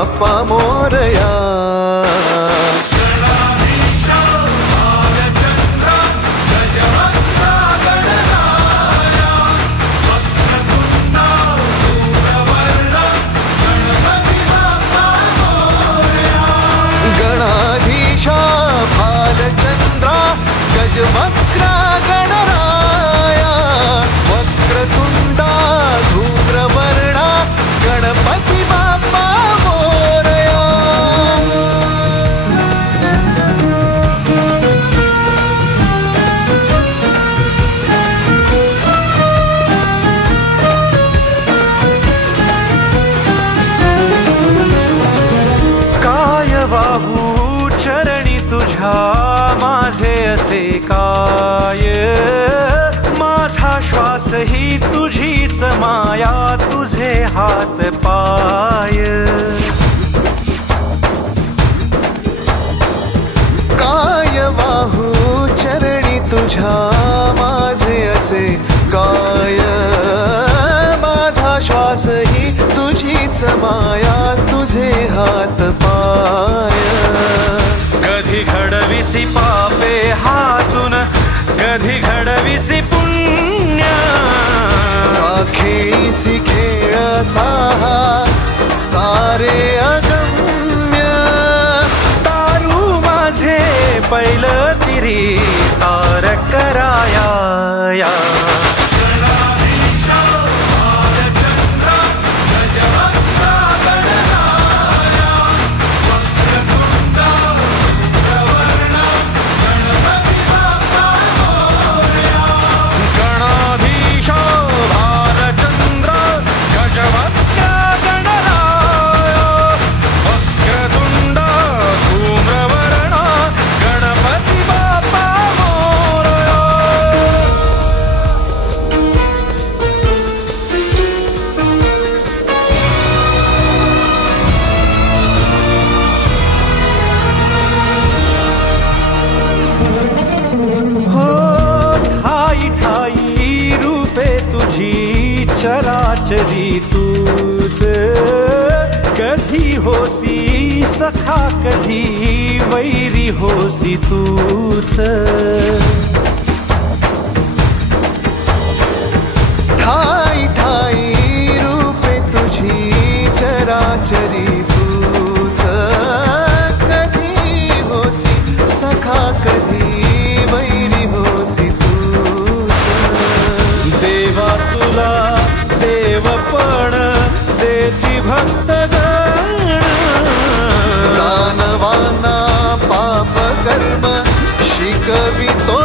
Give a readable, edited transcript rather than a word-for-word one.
बाप्पा मोरया. गणाधीशा भालचंद्रा गजवक्रा गणराया वक्रतुंडा धूम्रवर्णा गणपती बाप्पा मोरया. काय वाहू चरणी तुझ्या माझे असे काय. माझा श्वास ही तुझीच माया तुझे हात पाय. काय वाहू चरणी तुझ्या माझे असे काय. माझा श्वास ही तुझीच माया तुझे हात पाय. कधी घडविसी पापे हातून कधी घडविसी पुण्य. खेळीसी खेळ साहा सारे अगम्य. तारू माझे पहिलं तिरी तार कराया. चराचरी तूच कधी होसी सखा कधी वैरी होसी तूच. ठाई ठाई रूपे तुझी चराचरी तूच कधी होसी सखा कधी वैरी होसी तूच. देवा तुला देवपण देती भक्तगण. दानवाना पाप कर्म शिकवितो